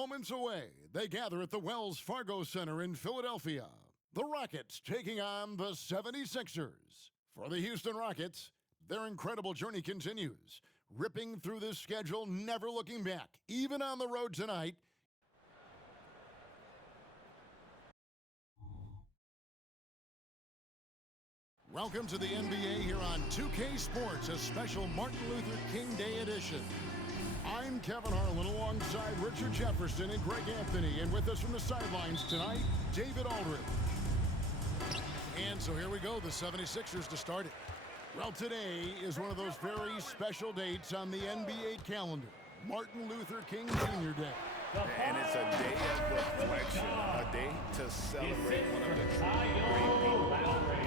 Moments away, they gather at the Wells Fargo Center in Philadelphia. The Rockets taking on the 76ers. For the Houston Rockets, their incredible journey continues, ripping through this schedule, never looking back, even on the road tonight. Welcome to the NBA here on 2K Sports, a special Martin Luther King Day edition. I'm Kevin Harlan alongside Richard Jefferson and Greg Anthony, and with us from the sidelines tonight, David Aldridge. And so here we go, the 76ers to start it. Well, today is one of those very special dates on the NBA calendar, Martin Luther King Jr. Day. And it's a day of reflection, a day to celebrate one of the great people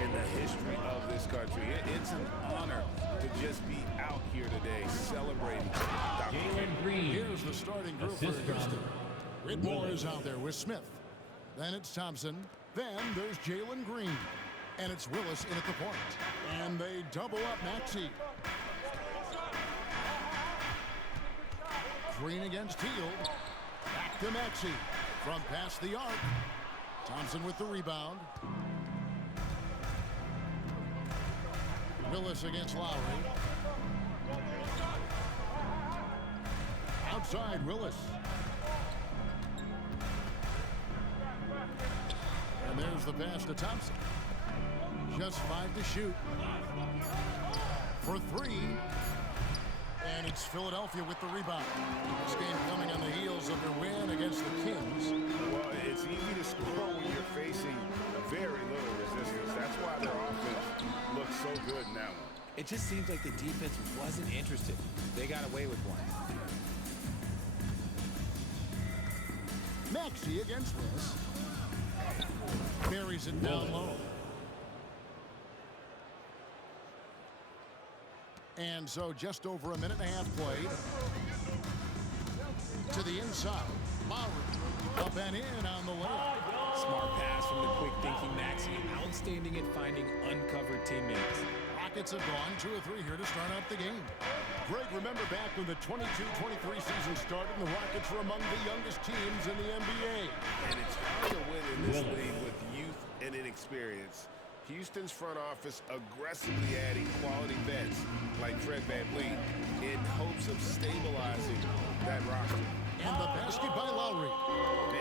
in the history of this country. It's an honor to just be out here today celebrating Dr. King. Here's the starting group for Houston. Whitmore is out there with Smith. Then it's Thompson. Then there's Jalen Green. And it's Willis in at the point. And they double up Maxey. Green against Teal. Back to Maxey. From past the arc. Thompson with the rebound. Willis against Lowry. Outside Willis. And there's the pass to Thompson. Just 5 to shoot. For 3. And it's Philadelphia with the rebound. This game coming on the heels of their win against the Kings. Well, it's easy to score when you're facing very little resistance. That's why their offense looks so good now. It just seems like the defense wasn't interested. They got away with one. Maxey against this. Buries it down low. And so just over a minute and a half played. To the inside. Lowry up and in on the layup. Smart pass from the quick-thinking Maxey. Outstanding at finding uncovered teammates. Rockets have gone 2 or 3 here to start out the game. Greg, remember back when the 22-23 season started, and the Rockets were among the youngest teams in the NBA. And it's hard to win in this league with youth and inexperience. Houston's front office aggressively adding quality vets like Fred VanVleet in hopes of stabilizing that roster. And the basket by Lowry.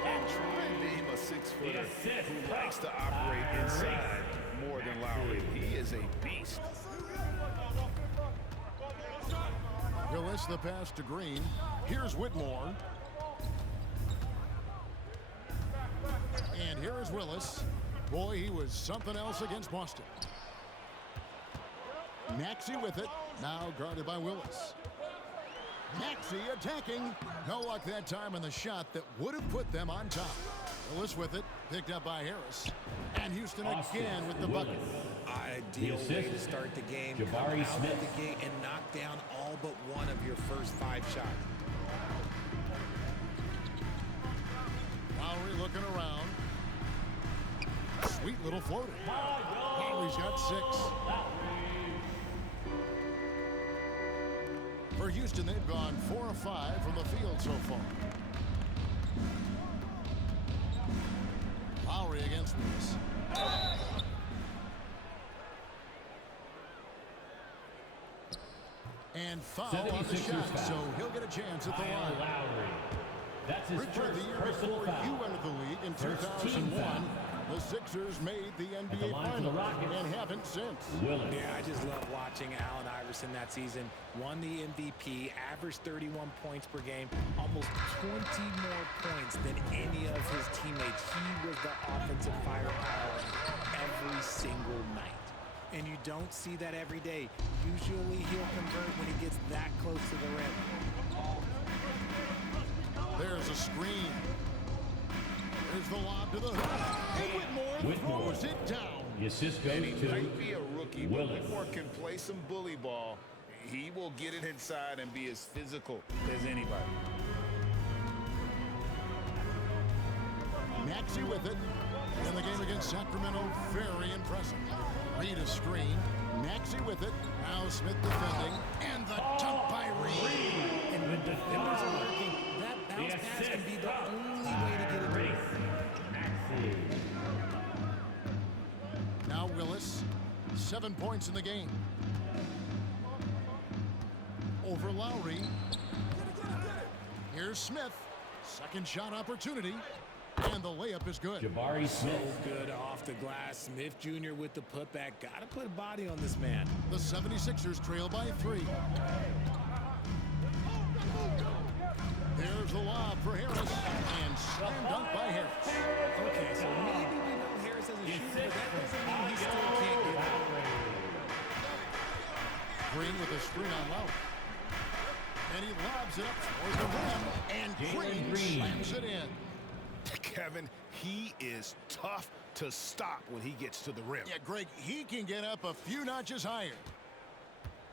And trying to aim a 6-footer who likes to operate inside more than Lowry. He is a beast. Willis the pass to Green. Here's Whitmore. And here is Willis. Boy, he was something else against Boston. Maxey with it. Now guarded by Willis. Maxey attacking. No luck that time on the shot that would have put them on top. Willis with it. Picked up by Harris. And Houston again with the bucket. Ideal way to start the game. Jabari Smith. The gate and knock down all but one of your first 5 shots. Lowry looking around. Sweet little floater. Lowry's got 6. For Houston, they've gone 4 of 5 from the field so far. Lowry against Willis. And foul on the shot, so he'll get a chance at the line. That's his Richard, first the year personal before foul. you entered the league in First 2001, the Sixers made the NBA Finals and haven't since. Yeah, I just love watching Allen Iverson that season. Won the MVP, averaged 31 points per game, almost 20 more points than any of his teammates. He was the offensive firepower every single night. And you don't see that every day. Usually he'll convert when he gets that close to the rim. There's a screen. There's the lob to the hoop. And Whitmore throws it down. The assist And goes he to might be a rookie, but Willis. Whitmore can play some bully ball. He will get it inside and be as physical as anybody. Maxey with it. In the game against Sacramento, very impressive. Reed a screen. Maxey with it. Now Smith defending. And the dunk by Reed. And when defenders are working, bounce pass can be the only way to get it Grace Maxey. Now Willis, 7 points in the game. Over Lowry. Here's Smith. Second shot opportunity. And the layup is good. Jabari Smith. So good off the glass. Smith Jr. with the putback. Got to put a body on this man. The 76ers trail by 3. There's the lob for Harris. And slam dunk by Harris. Okay, so maybe we know Harris as a shooter, but that doesn't mean he still can't get out. Green with a screen on Lowry. And he lobs it up towards the rim. And Green slams it in. Kevin, he is tough to stop when he gets to the rim. Yeah, Greg, he can get up a few notches higher.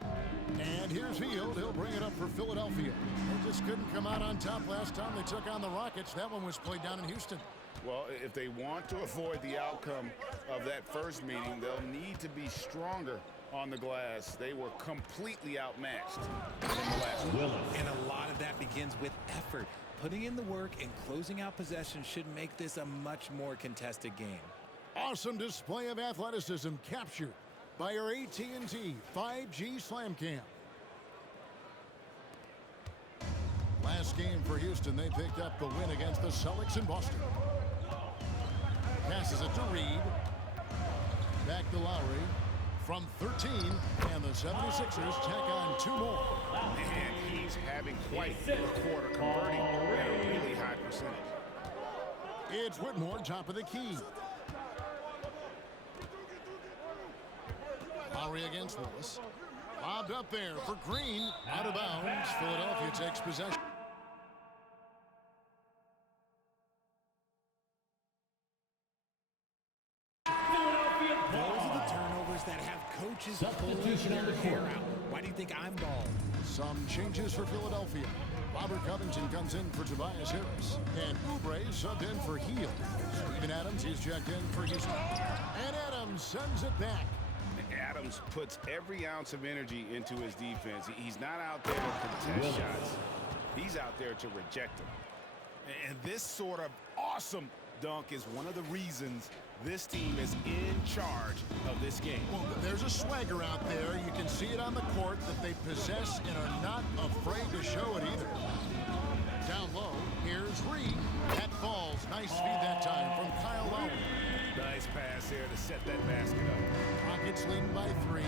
And here's Hield. He'll bring it up for Philadelphia. They just couldn't come out on top last time they took on the Rockets. That one was played down in Houston. Well, if they want to avoid the outcome of that first meeting, they'll need to be stronger on the glass. They were completely outmatched in the last one. And a lot of that begins with effort. Putting in the work and closing out possession should make this a much more contested game. Awesome display of athleticism captured by our AT&T 5G Slam Cam. Last game for Houston, they picked up the win against the Celtics in Boston. Passes it to Reed. Back to Lowry. From 13, and the 76ers tack on 2 more. And he's having quite a quarter, converting at a really high percentage. It's Whitmore, top of the key. Lowry against Willis. Lobbed up there for Green. Out of bounds. Philadelphia takes possession. That have coaches pulling their hair out. Why do you think I'm bald? Some changes for Philadelphia. Robert Covington comes in for Tobias Harris. And Oubre subbed in for Hield. Steven Adams is checked in for Houston. And Adams sends it back. Adams puts every ounce of energy into his defense. He's not out there to contest shots. He's out there to reject them. And this sort of awesome dunk is one of the reasons this team is in charge of this game. Well, there's a swagger out there. You can see it on the court that they possess and are not afraid to show it either. Down low, here's Reed. That falls. Nice feed that time from Kyle Lowry. Nice pass here to set that basket up. Rockets leading by 3.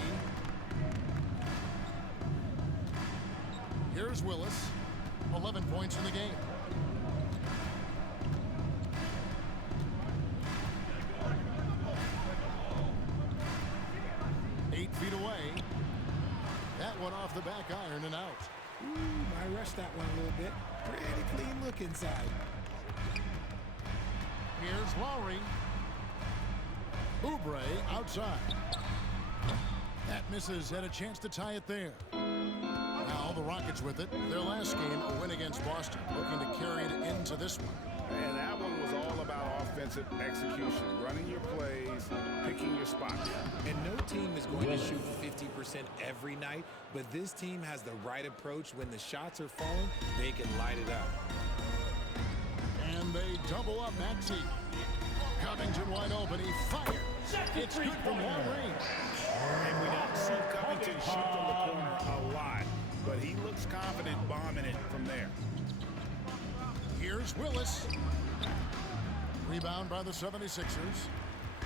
Here's Willis. 11 points in the game. Feet away. That one off the back iron and out. I rushed that one a little bit. Pretty clean look inside. Here's Lowry. Oubre outside. That misses. Had a chance to tie it there. Now the Rockets with it. Their last game, a win against Boston. Looking to carry it into this one. And that one was all about offensive execution. Running your plays, picking your spots. And no team is going to shoot 50% every night, but this team has the right approach. When the shots are falling, they can light it up. And they double up Maxey. Covington wide open. He fires. It's good from long range. And we don't see Covington shoot from the corner a lot, but he looks confident bombing it from there. Here's Willis. Rebound by the 76ers.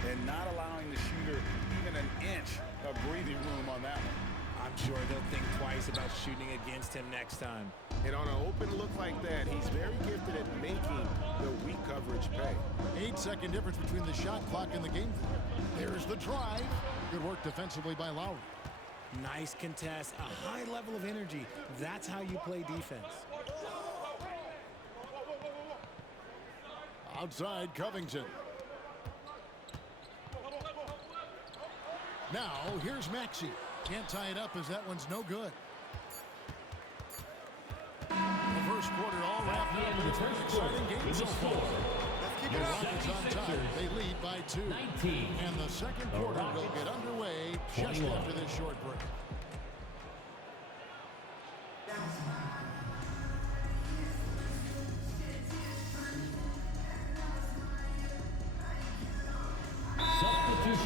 And not allowing the shooter even an inch of breathing room on that one. I'm sure they'll think twice about shooting against him next time. And on an open look like that, he's very gifted at making the weak coverage pay. 8-second difference between the shot clock and the game clock. There's the drive. Good work defensively by Lowry. Nice contest, a high level of energy. That's how you play defense. Outside Covington. Now here's Maxey. Can't tie it up as that one's no good. The first quarter all wrapped up in a very exciting game so far. The Rockets on top. They lead by 2. And the second quarter will get underway just after this short break.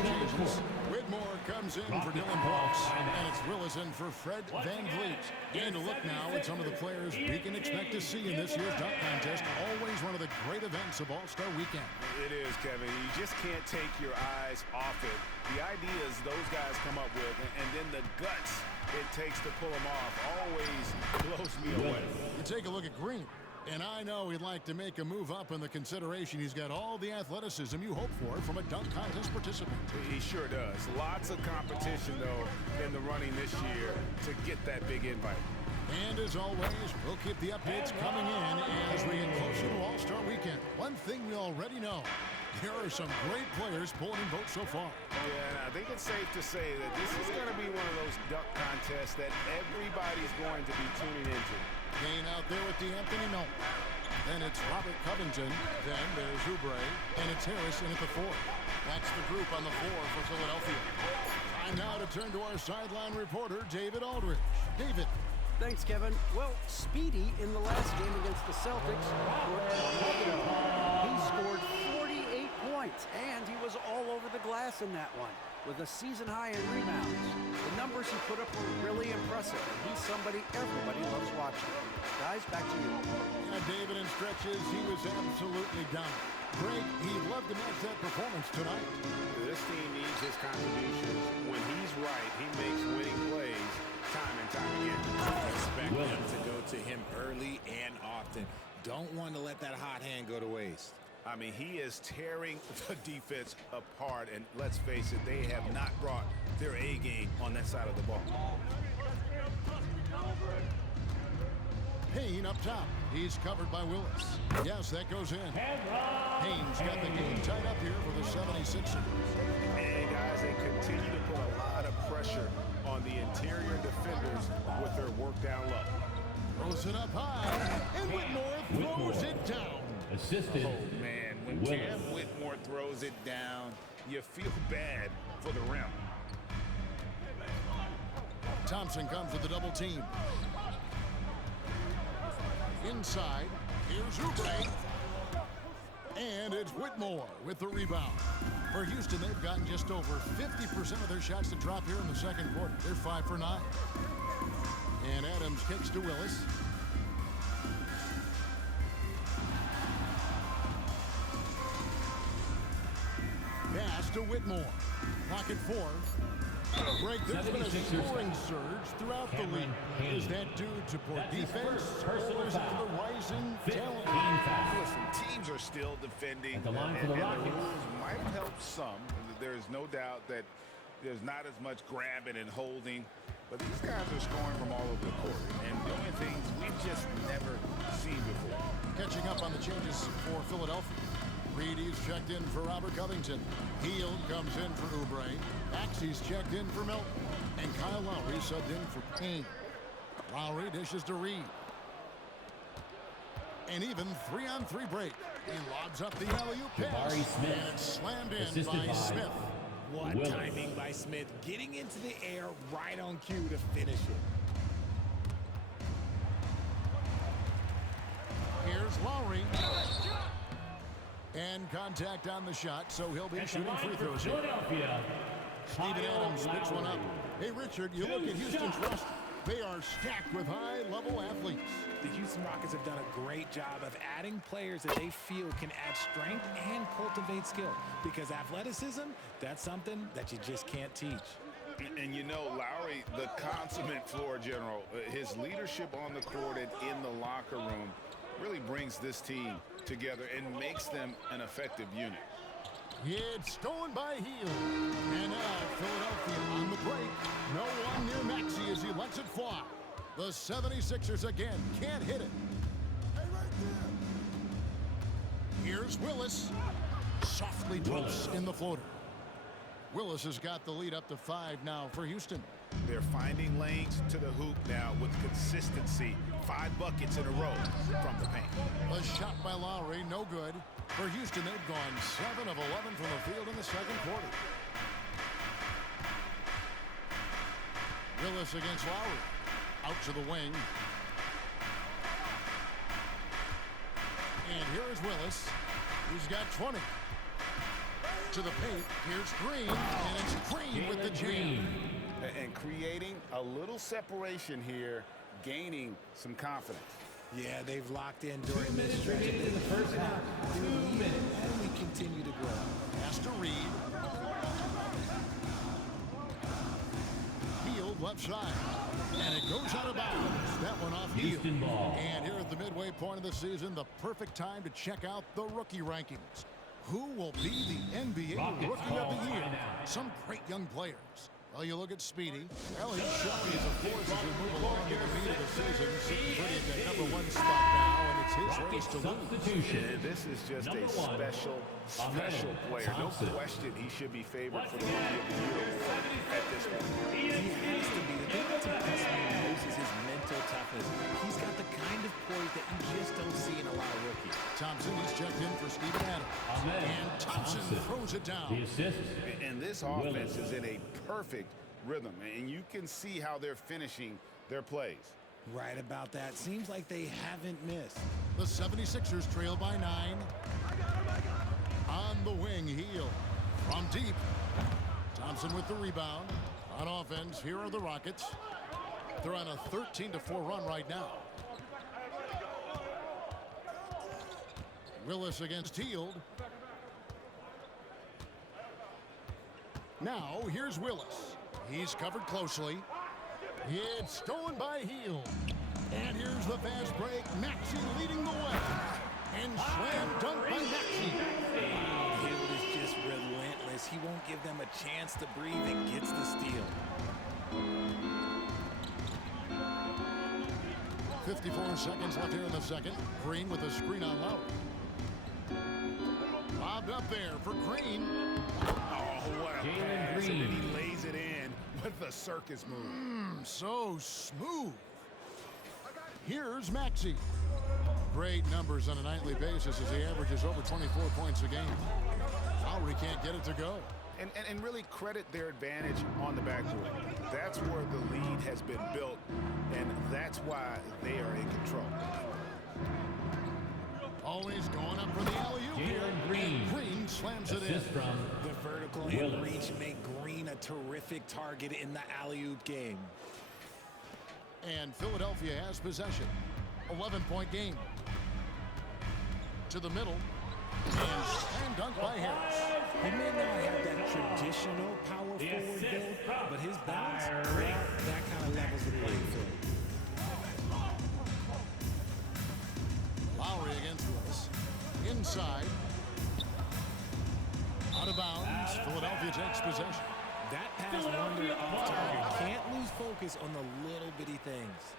changes. Whitmore comes in for Dylan Brooks, and it's Willis in for Fred Van Vliet. And a look now at some of the players we can expect to see in this year's dunk contest. Always one of the great events of All-Star Weekend. It is, Kevin. You just can't take your eyes off it. The ideas those guys come up with, and then the guts it takes to pull them off always blows me away. You take a look at Green. And I know he'd like to make a move up in the consideration. He's got all the athleticism you hope for from a dunk contest participant. He sure does. Lots of competition, though, in the running this year to get that big invite. And as always, we'll keep the updates coming in as we get closer to All-Star Weekend. One thing we already know, there are some great players pulling in votes so far. Yeah, and I think it's safe to say that this is going to be one of those dunk contests that everybody's going to be tuning into. Kane out there with D'Anthony Melton. Then it's Robert Covington. Then there's Oubre. And it's Harris in at the 4. That's the group on the 4 for Philadelphia. Time now to turn to our sideline reporter, David Aldridge. David. Thanks, Kevin. Well, Speedy in the last game against the Celtics, he scored 48 points, and he was all over the glass in that one, with a season high in rebounds. The numbers he put up were really impressive, and he's somebody everybody loves watching. Guys, back to you. Yeah, David, in stretches, he was absolutely dominant. Greg, he'd love to match that performance tonight. This team needs his contributions. When he's right, he makes winning plays time and time again. Expect them to go to him early and often. Don't want to let that hot hand go to waste. I mean, he is tearing the defense apart, and let's face it, they have not brought their A game on that side of the ball. Payne up top. He's covered by Willis. Yes, that goes in. Payne's got the game tied up here for the 76ers. And guys, they continue to put a lot of pressure on the interior defenders with their work down low. Throws it up high, and Whitmore throws it down. Assisted. Oh, man, when Willis. Cam Whitmore throws it down, you feel bad for the rim. Thompson comes with the double team. Inside, here's Oubre. And it's Whitmore with the rebound. For Houston, they've gotten just over 50% of their shots to drop here in the second quarter. They're 5 for 9. And Adams kicks to Willis. Pass to Whitmore. Pocket 4. Break, there's been a scoring surge throughout the league. Is that due to poor defense, or is it the rising talent? Listen, teams are still defending, the line for the and the Rockets. rules might help some. There is no doubt that there's not as much grabbing and holding, but these guys are scoring from all over the court and doing things we've just never seen before. Catching up on the changes for Philadelphia. Reedy's checked in for Robert Covington. Hield comes in for Oubre. Maxey's checked in for Melton. And Kyle Lowry subbed in for Payne. Lowry dishes to Reed. An even 3-on-3 break. He lobs up the alley-oop pass. Jabari Smith. And it's slammed in Assisted by by Smith. What Willis. timing by Smith, getting into the air right on cue to finish it. Here's Lowry. And contact on the shot, so he'll be shooting free throws here. Steven Adams picks one up. Hey, Richard, you look at Houston's roster. They are stacked with high-level athletes. The Houston Rockets have done a great job of adding players that they feel can add strength and cultivate skill. Because athleticism, that's something that you just can't teach. And you know, Lowry, the consummate floor general, his leadership on the court and in the locker room really brings this team together and makes them an effective unit. It's stolen by Hield. And now Philadelphia on the break. No one near Maxey as he lets it fly. The 76ers again can't hit it. Here's Willis. Softly drops in the floater. Willis has got the lead up to 5 now for Houston. They're finding lanes to the hoop now with consistency. 5 buckets in a row from the paint. A shot by Lowry, no good. For Houston, they've gone 7 of 11 from the field in the second quarter. Willis against Lowry. Out to the wing. And here is Willis. He's got 20. To the paint, here's Green, and it's Green with the jam. And creating a little separation here, gaining some confidence. Yeah, they've locked in during this stretch. In the first half, 2 minutes. And we continue to grow. Pass to Reed. Hield left side. And it goes out of bounds. That one off Hield. And here at the midway point of the season, the perfect time to check out the rookie rankings. Who will be the NBA Rookie of the Year? Some great young players. Well, you look at Speedy. Well, he's showing his force as we move along in the meat of the season. Sitting pretty at the #1 spot now, and it's his race to lose. And this is just a special player. No question he should be favored for the Rookie of the Year at this point. He has to be. The thing that's impressed me most is his mental toughness. He's got the kind of poise that you just don't see in a lot of rookies. Thompson is checked in for Steven Adams. And Thompson throws it down. The assist. And this offense is in a perfect rhythm, and you can see how they're finishing their plays. Right about that. Seems like they haven't missed. The 76ers trail by 9. On the wing, Hield. From deep. Thompson with the rebound. On offense, here are the Rockets. They're on a 13-4 run right now. Willis against Hield. Now, here's Willis. He's covered closely. It's stolen by Hield. And here's the fast break. Maxey leading the way. And slam dunk by Maxey. Hield is just relentless. He won't give them a chance to breathe and gets the steal. 54 seconds left here in the second. Green with a screen on Lowry. Lobbed up there for Green. Oh, what a Jalen pass, Green. and he lays it in with the circus move. So smooth. Here's Maxey. Great numbers on a nightly basis as he averages over 24 points a game. Lowry can't get it to go. And really credit their advantage on the backboard. That's where the lead has been built, and that's why they are in control. Always going up for the alley-oop here. Jalen Green. And Green slams it in. Assist from The vertical Willis. and reach make Green a terrific target in the alley-oop game. And Philadelphia has possession. 11-point game. To the middle. And slam dunk by Harris. He may not have that traditional power forward build, but his balance, that kind of levels the playing field. Lowry against Willis. Inside. Out of bounds. Philadelphia takes possession. That pass wandered off target. Can't lose focus on the little bitty things.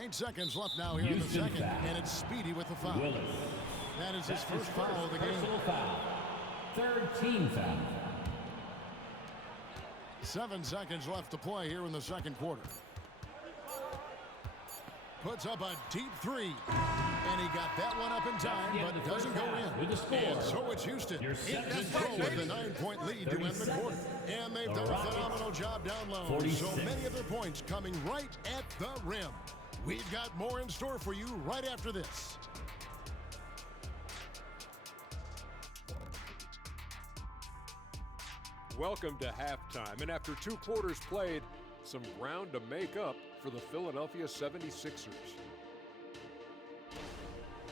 8 seconds left now here in the Houston second. foul. And it's Speedy with the foul. Willis. That is his That's first foul of the game. Personal foul. Third team foul. 7 seconds left to play here in the second quarter. Puts up a deep three. And he got that one up in time, the end but of the doesn't first go half in. with the score. And so it's Houston Your in second control with the baby. 9-point lead to end the 37. quarter. And they've The done a Rockets. phenomenal job down low. 46. So many of their points coming right at the rim. We've got more in store for you right after this. Welcome to halftime, and after 2 quarters played, some ground to make up for the Philadelphia 76ers.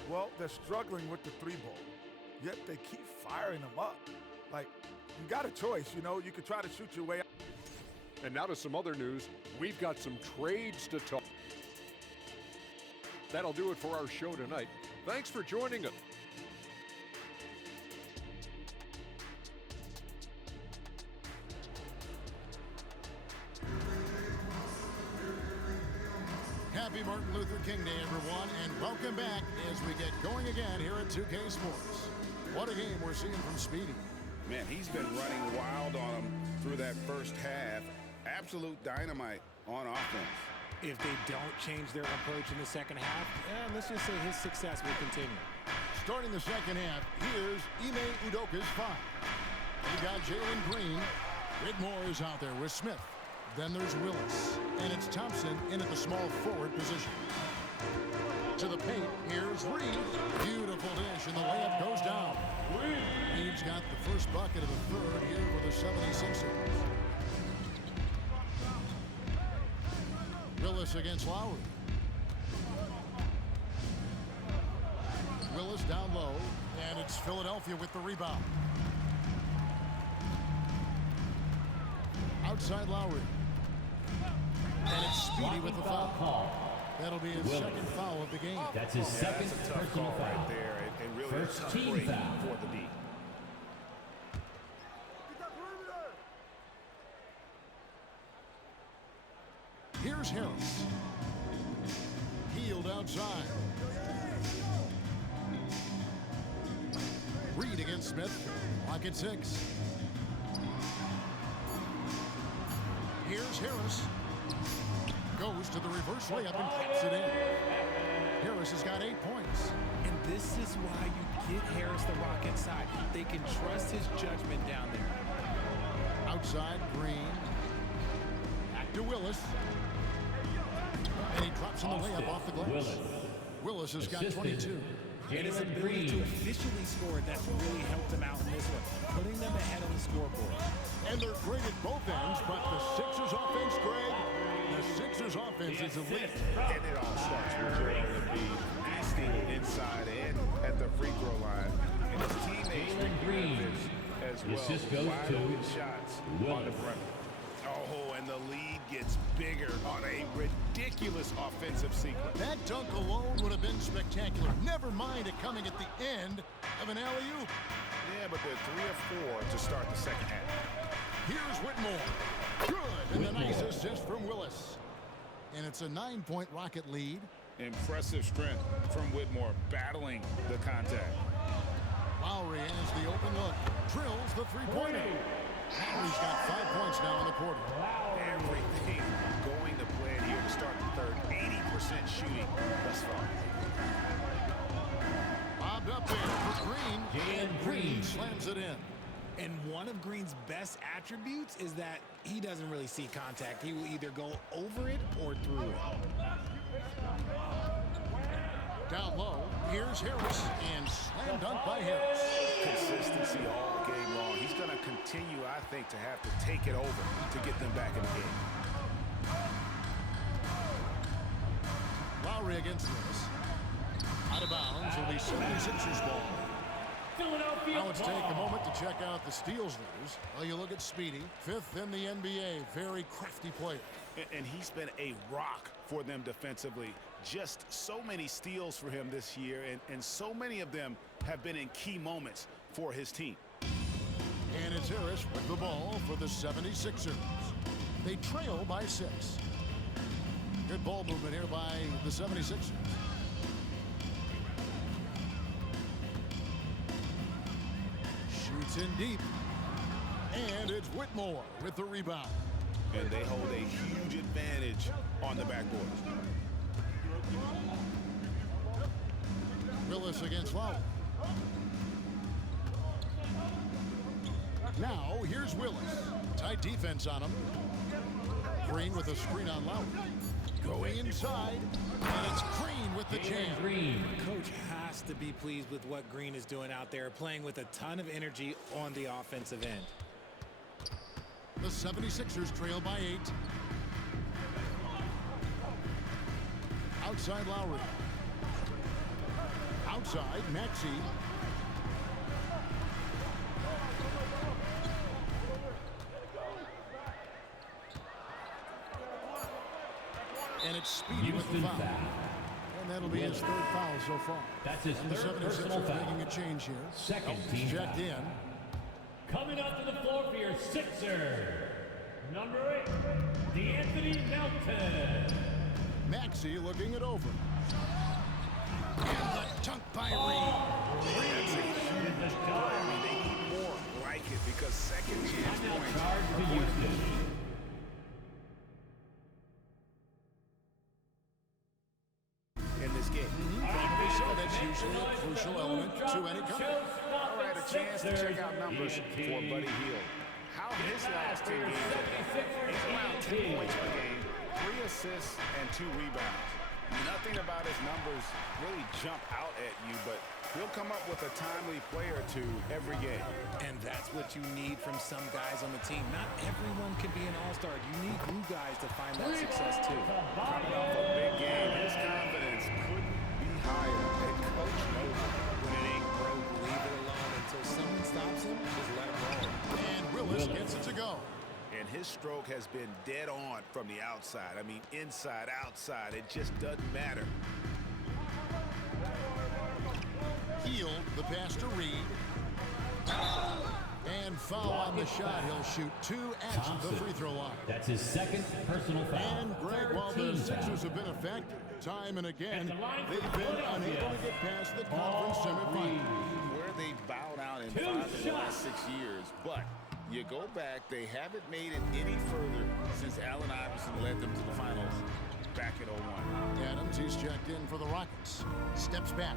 Well, they're struggling with the 3-ball, yet they keep firing them up. Like, you got a choice, you know, you could try to shoot your way out. And now to some other news. We've got some trades to talk. That'll do it for our show tonight. Thanks for joining us. Happy Martin Luther King Day, everyone, and welcome back as we get going again here at 2K Sports. What a game we're seeing from Speedy. Man, he's been running wild on them through that first half. Absolute dynamite on offense. If they don't change their approach in the second half, let's just say his success will continue. Starting the second half, here's Ime Udoka's 5. You got Jalen Green. Whitmore is out there with Smith. Then there's Willis. And it's Thompson in at the small forward position. To the paint, here's Reed. Beautiful dish, and the layup goes down. Reed's got the first bucket of the third here for the 76ers. Willis against Lowry. Willis down low, and it's Philadelphia with the rebound. Outside Lowry. And it's Speedy with the foul. That'll be his second foul of the game. That's his second That's a tough personal call foul. right there, and really First a tough team break foul. for the D. Here's Harris. Healed outside. Reed against Smith. Lock at 6. Here's Harris. Goes to the reverse layup and claps it in. Harris has got 8 points. And this is why you get Harris the rock inside. They can trust his judgment down there. Outside, Green. Back to Willis. And he drops in the layup off the glass. Willis has got 22. And his Jalen ability to Green. officially score, that's really helped them out in this one, putting them ahead on the scoreboard. And they're great at both ends, but the Sixers offense, Greg, the Sixers offense is elite. And it all starts with Joel Embiid feasting inside and at the free throw line. And his teammates Jalen Green. as The well. assist goes Wide to open shots on the Willis. perimeter. Oh, and the lead gets bigger on a ridiculous offensive sequence. That dunk alone would have been spectacular. Never mind it coming at the end of an alley-oop. Yeah, but they're 3 of 4 to start the second half. Here's Whitmore. Good. And a nice Whitmore. assist from Willis. And it's a 9-point Rocket lead. Impressive strength from Whitmore battling the contact. Lowry has the open look. Drills the three-pointer. Lowry's got 5 points now in the quarter. Everything going to plan here to start the third. 80% shooting thus far. Bobbed up there for Green. Jalen And Green Green. slams it in. And one of Green's best attributes is that he doesn't really see contact. He will either go over it or through it. Down low, here's Harris, and slam dunk by Harris. Consistency all game long. He's going to continue, I think, to have to take it over to get them back in the game. Lowry against Willis. Out of bounds, it'll be 76ers ball. Philadelphia Now let's take a ball. moment to check out the steals leaders. Well, you look at Speedy, 5th in the NBA, very crafty player. And he's been a rock for them defensively. Just so many steals for him this year, and so many of them have been in key moments for his team. And it's Harris with the ball for the 76ers. They trail by 6. Good ball movement here by the 76ers. Shoots in deep. And it's Whitmore with the rebound. And they hold a huge advantage on the backboard. Willis against Lowry. Now, here's Willis. Tight defense on him. Green with a screen on Lowry. Going inside. And it's Green with the jam. Jalen Green. Coach has to be pleased with what Green is doing out there, playing with a ton of energy on the offensive end. The 76ers trail by 8. Outside Lowry. Outside, Maxey. And it's Speedy with the Houston foul. foul. And that'll be his 3rd foul so far. That's his And the third personal 76ers foul. making a change here. Second He's team checked foul. in. Coming up to the floor for your Sixers, number 8, D'Anthony Melton. Maxey looking it over. And the dunk by Reed. That's a huge play. I mean, they need more like it because second chance Now points charge are to going to Houston. in this game. Probably so. That's usually a crucial element to any comeback. All right, a chance to check out numbers for Buddy Hield. How his last 10 games have gone. He's around 10 points per game, 3 assists, and 2 rebounds. Nothing about his numbers really jump out at you, but he'll come up with a timely play or two every game. And that's what you need from some guys on the team. Not everyone can be an all-star. You need new guys to find that success too. Coming off a big game, his confidence couldn't be higher. And coach knows it. When it ain't broke, leave it alone until someone stops him. Just let him roll. And Willis gets it to go. And his stroke has been dead on from the outside. I mean, inside, outside, it just doesn't matter. Hield, the pass to Reed. And foul on the shot. He'll shoot 2 at the free throw line. That's his second personal foul. And Greg, while the Sixers have been effective time and again, they've been unable to get past the conference semifinals. Where they bowed out in 5 of the last 6 years, but you go back, they haven't made it any further since Allen Iverson led them to the finals back in 01. Adams, he's checked in for the Rockets. Steps back.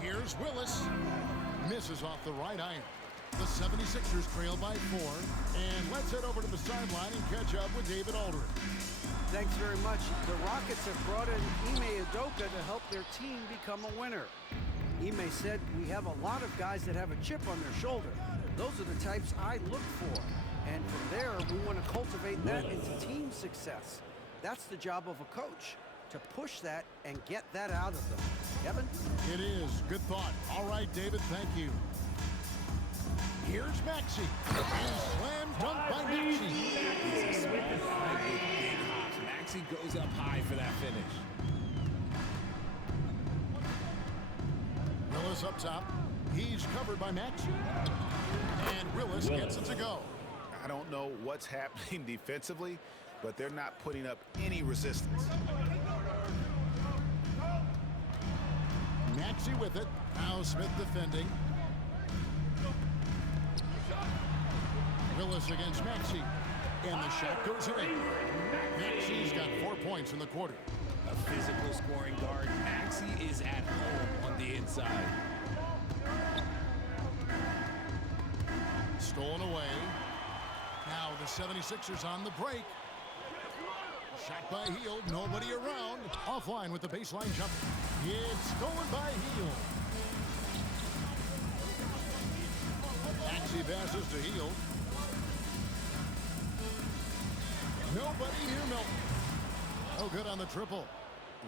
Here's Willis. Misses off the right iron. The 76ers trail by 4. And let's head over to the sideline and catch up with David Aldridge. Thanks very much. The Rockets have brought in Ime Udoka to help their team become a winner. Ime said, "We have a lot of guys that have a chip on their shoulder. Those are the types I look for. And from there, we want to cultivate that into team success. That's the job of a coach, to push that and get that out of them." Kevin? It is. Good thought. All right, David, thank you. Here's Maxey. And slam dunk by Maxey. He's a small guy with big hops. Maxey goes up high for that finish. Willis up top. He's covered by Maxey. And Willis gets it to go. I don't know what's happening defensively, but they're not putting up any resistance. Maxey with it. Now Smith defending. Willis against Maxey. And the shot goes in. Maxey's got 4 points in the quarter. A physical scoring guard. Maxey is at home on the inside. Stolen away. Now the 76ers on the break. Shot by Hield. Nobody around. Offline with the baseline jump. It's stolen by Hield. Maxey passes to Hield. Nobody near Milton. No good on the triple.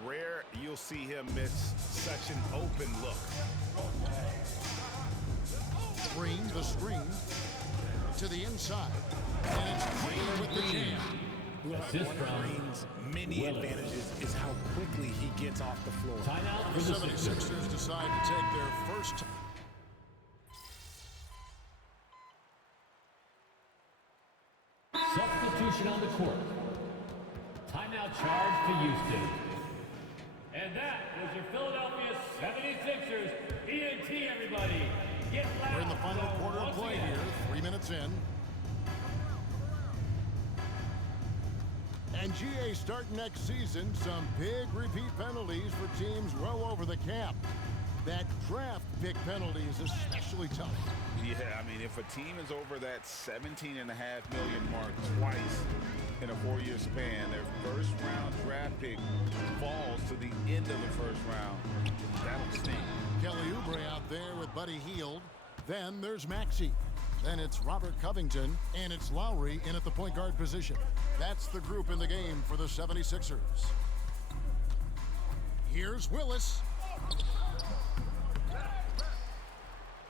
Rare you'll see him miss such an open look. Green, the screen to the inside. And it's Green with the jam. Assist One of from Green's many advantages is how quickly he gets off the floor. timeout The for the Sixers. 76ers decide to take their first. Substitution on the court. Timeout charge to Houston. And that was your Philadelphia 76ers. ENT, everybody. Get loud. We're in the final for quarter of once play again. here. 3 minutes in. And GA starting next season, some big repeat penalties for teams well over the cap. That draft pick penalty is especially tough. Yeah, I mean, if a team is over that $17.5 million mark twice in a 4-year span, their first-round draft pick falls to the end of the first round. That'll sting. Kelly Oubre out there with Buddy Hield. Then there's Maxey. Then it's Robert Covington, and it's Lowry in at the point guard position. That's the group in the game for the 76ers. Here's Willis.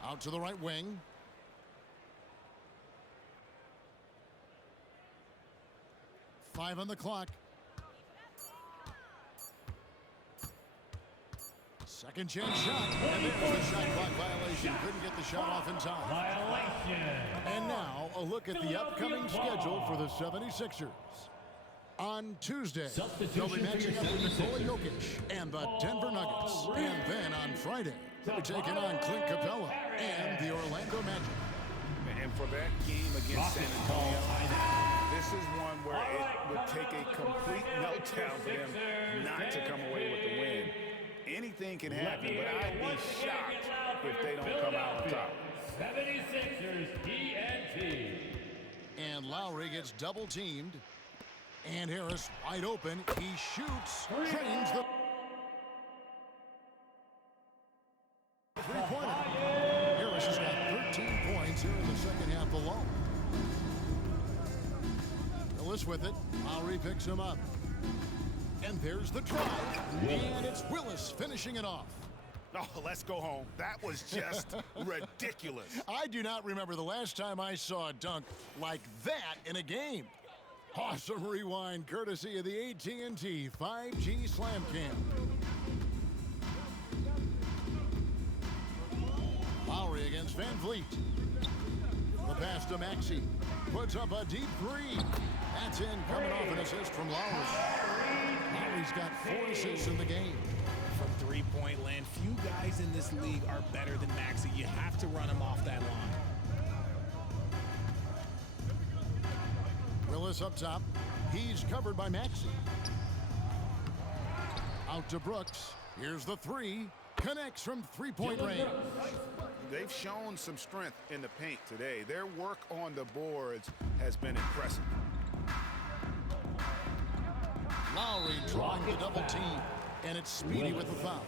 Out to the right wing. Five on the clock. Second chance shot. And there's the shot clock violation. Couldn't get the shot off in time. Violation. And now a look at the upcoming schedule for the 76ers. On Tuesday, they'll be matching up with Nikola Jokic and the Denver Nuggets. And then on Friday, they'll be taking on Clint Capella and the Orlando Magic. And for that game against San Antonio, this is one where it would take a complete meltdown for them not to come away with the win. Anything can happen, but I'd be shocked if they don't come out on top. 76ers ENT. And Lowry gets double teamed. And Harris wide open. He shoots. Drains the three-pointer. Harris has got 13 points here in the second half alone. Willis with it. Lowry picks him up. And there's the try. And it's Willis finishing it off. Oh, let's go home. That was just ridiculous. I do not remember the last time I saw a dunk like that in a game. Awesome rewind courtesy of the AT&T 5G Slam Cam. Lowry against Van Vliet. The pass to Maxey. Puts up a deep three. That's in, coming off an assist from Lowry. Lowry's got 4 assists in the game. From three-point land, few guys in this league are better than Maxey. You have to run him off that line. Willis up top. He's covered by Maxey. Out to Brooks. Here's the three. Connects from three-point range. They've shown some strength in the paint today. Their work on the boards has been impressive. Lowry drawing the double team, and it's Speedy with the foul.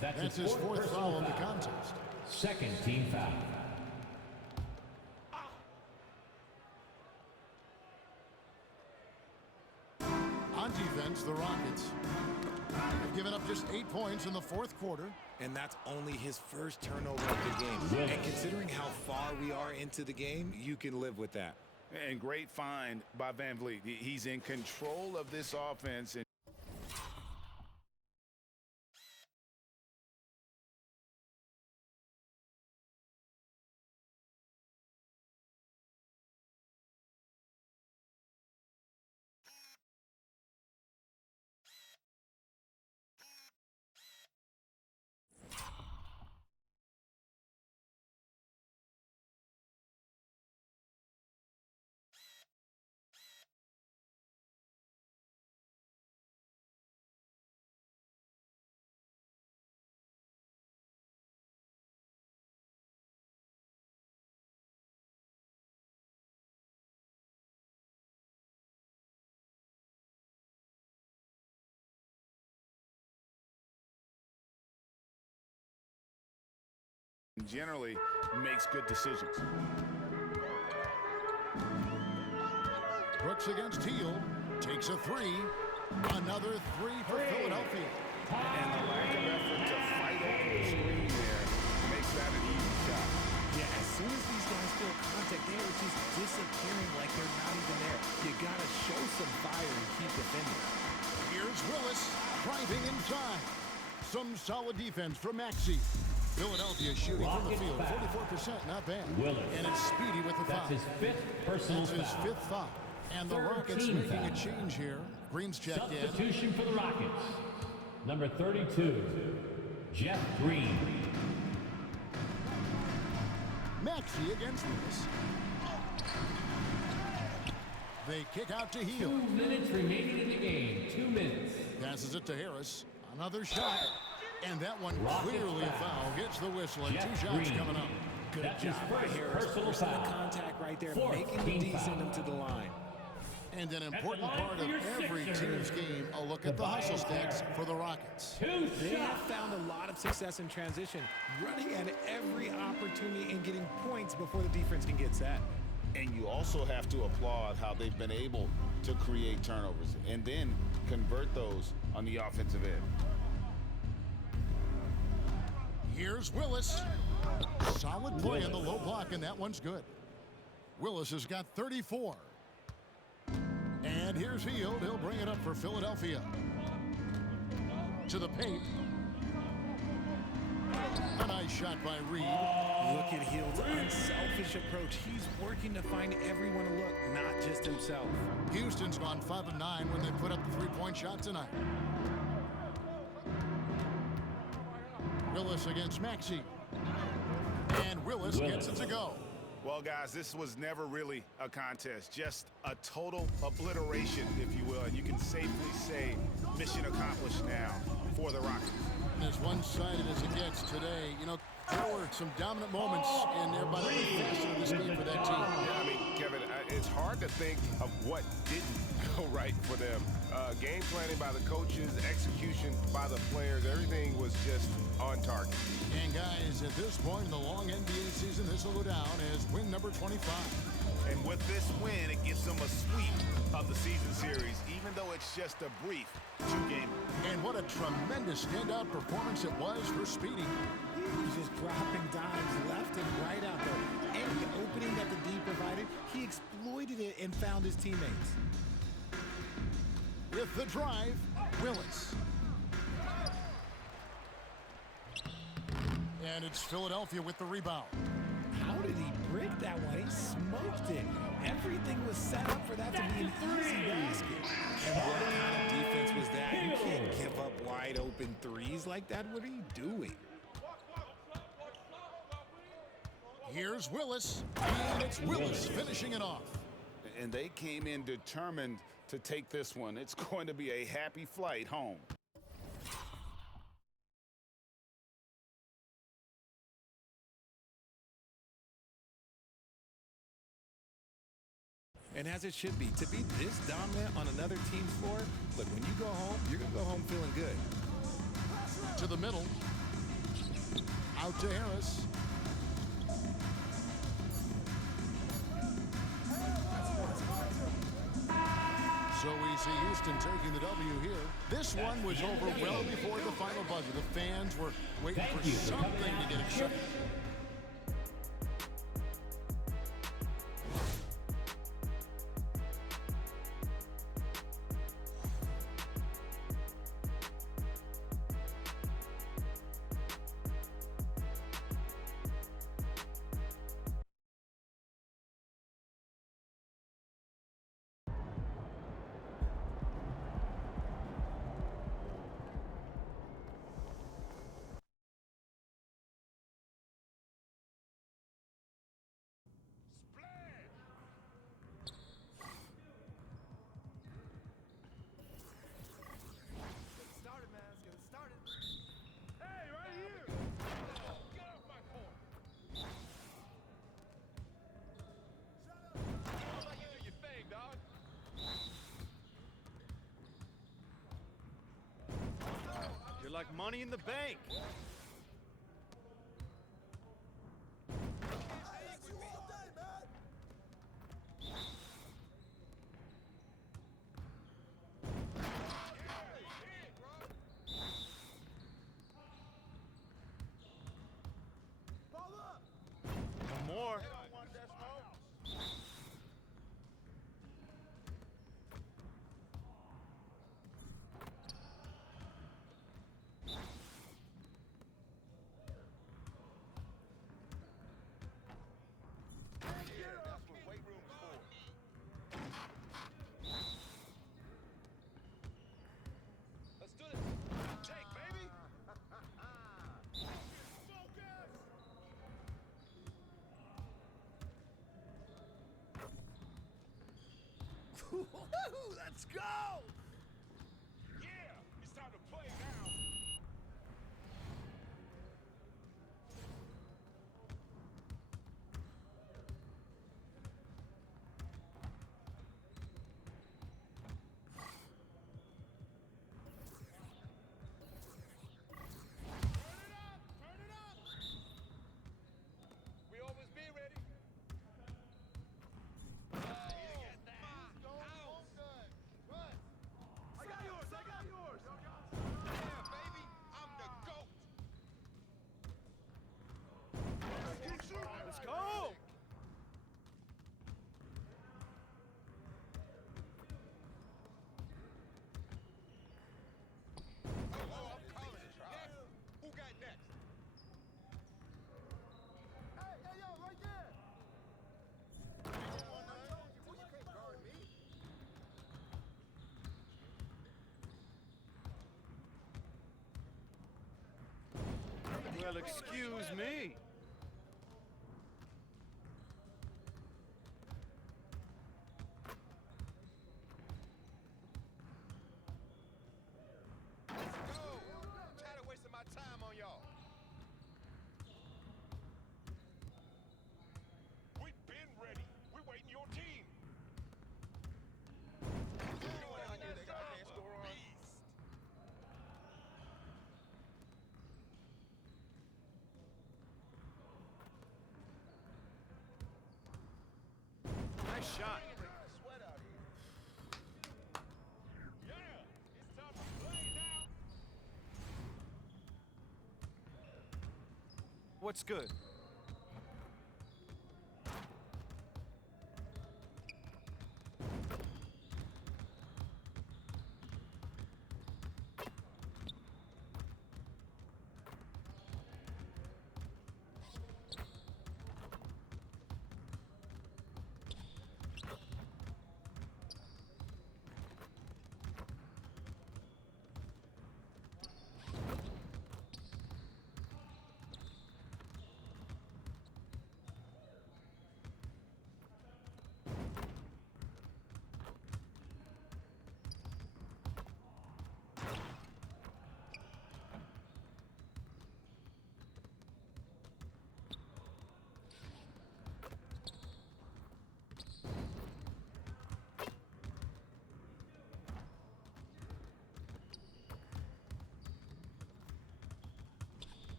That's his 4th foul of the contest. Second team foul. On defense, the Rockets have given up just 8 points in the 4th quarter. And that's only his first turnover of the game. And considering how far we are into the game, you can live with that. And great find by Van Vliet. He's in control of this offense. And generally makes good decisions. Brooks against Hield. Takes a three. Another three for Philadelphia. And the lack of effort to fight over the screen there makes that an easy shot. Yeah, as soon as these guys feel contact, they are just disappearing like they're not even there. You got to show some fire and keep defending. Here's Willis driving inside. Some solid defense from Maxey. Philadelphia shooting from the field, 44%, not bad. Willis. And it's Speedy with the foul. That's his 5th personal That's his foul. 5th foul. And the Rockets making a change here. Green's checked in. Substitution for the Rockets. Number 32, Jeff Green. Maxey against Willis. They kick out to Hield. 2 minutes remaining in the game. 2 minutes. Passes it to Harris. Another shot. And that one Rockets clearly a foul. foul. Gets the whistle and Jeff 2 shots Green. coming up. Good That's job his by first Harris. personal Forcing the foul. contact right there, 4th making the team D foul. send him to the line. And an At the important line part for of your every Sixers, team's game, a look at the hustle stats for the Rockets. 2 They have shots. found a lot of success in transition, running at every opportunity and getting points before the defense can get set. And you also have to applaud how they've been able to create turnovers and then convert those on the offensive end. Here's Willis. Solid play on the low block, and that one's good. Willis has got 34. And here's Hield. He'll bring it up for Philadelphia. To the paint. A nice shot by Reed. Look at Hield's unselfish approach. He's working to find everyone to look, not just himself. Houston's gone 5 of 9 when they put up the three-point shot tonight. Willis against Maxey. And Willis gets it to go. Well, guys, this was never really a contest, just a total obliteration, if you will. And you can safely say mission accomplished now for the Rockets. And as one-sided as it gets today, you know, there were some dominant moments, and everybody was fast in this game for that team. Yeah, I mean, Kevin, It's hard to think of what didn't go right for them. Game planning by the coaches, execution by the players, everything was just on target. And guys, at this point in the long NBA season, this will go down as win number 25. And with this win, it gives them a sweep of the season series, even though it's just a brief two-game. And what a tremendous standout performance it was for Speedy. He was just dropping dimes left and right out there. Any opening that the D provided, he exploited it and found his teammates. With the drive, Willis. And it's Philadelphia with the rebound. How did he break that one? He smoked it. Everything was set up for that to be an easy basket. And what kind of defense was that? You can't give up wide open threes like that. What are you doing? Here's Willis, and it's Willis finishing it off. And they came in determined to take this one. It's going to be a happy flight home. And as it should be, to be this dominant on another team's floor, look, when you go home, you're going to go home feeling good. To the middle. Out to Harris. So we see Houston taking the W here. This one was over well before the final buzzer. The fans were waiting for something to get excited. You're like money in the bank. One more. Let's go! Yeah, it's time to play now. Turn it up! We always be ready. Let's go. Who got next? Hey, yo, right there! Well, excuse me. Tired of wasting my time on y'all. We've been ready. We're waiting your team. shot. What's good?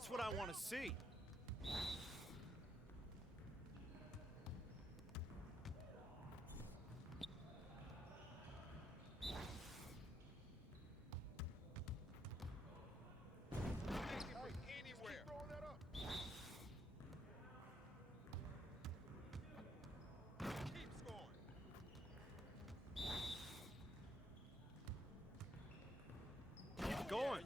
That's what I want to see. Keep going.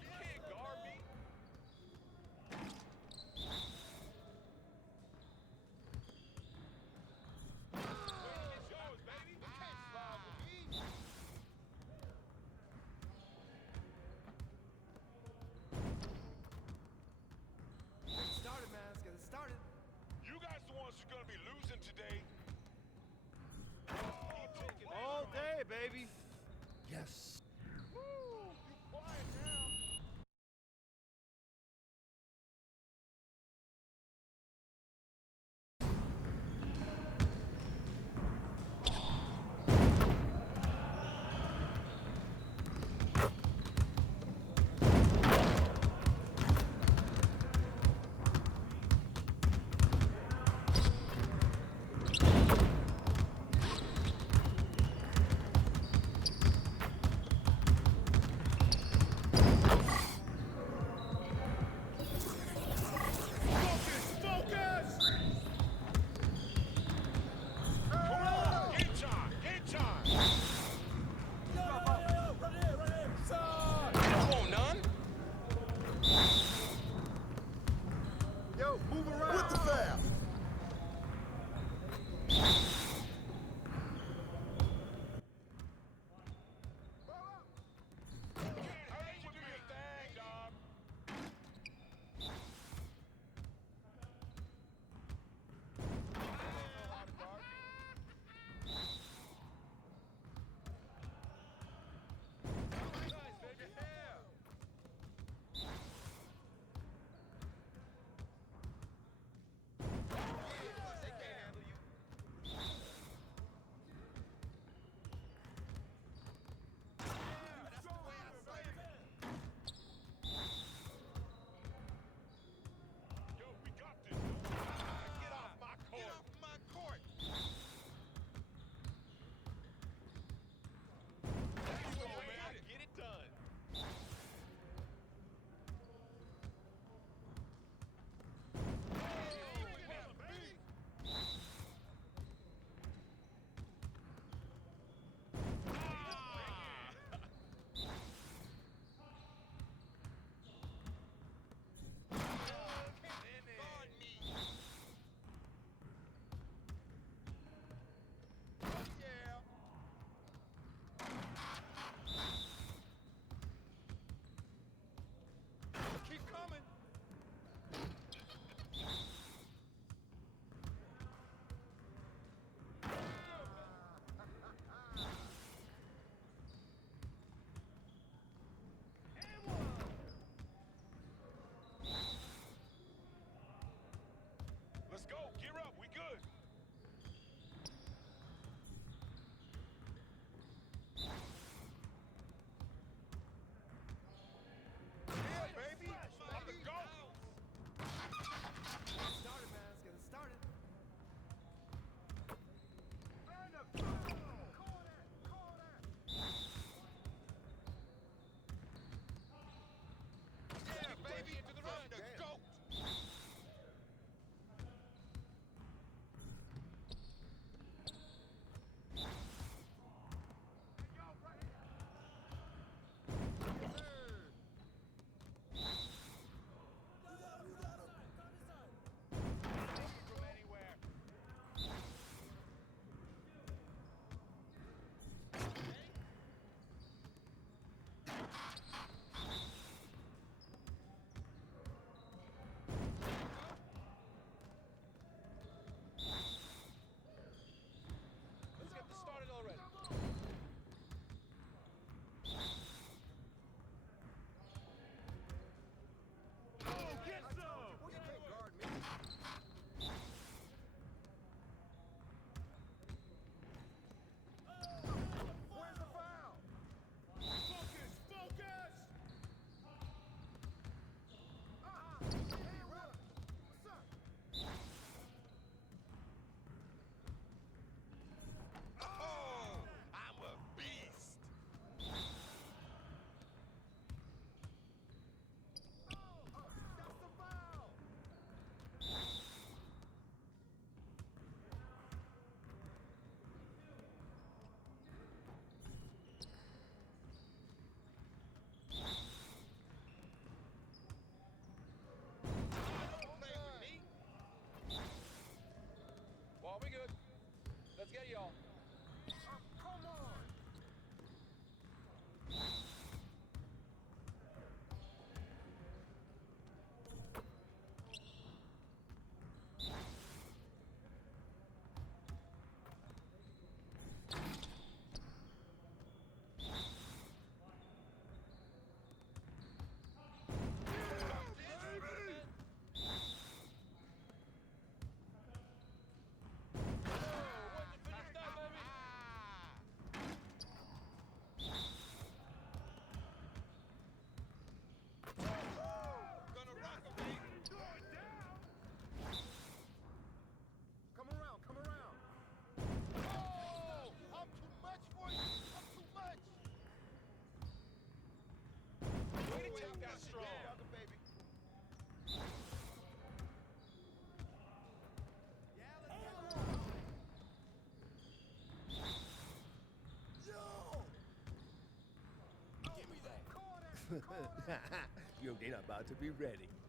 You're about to be ready.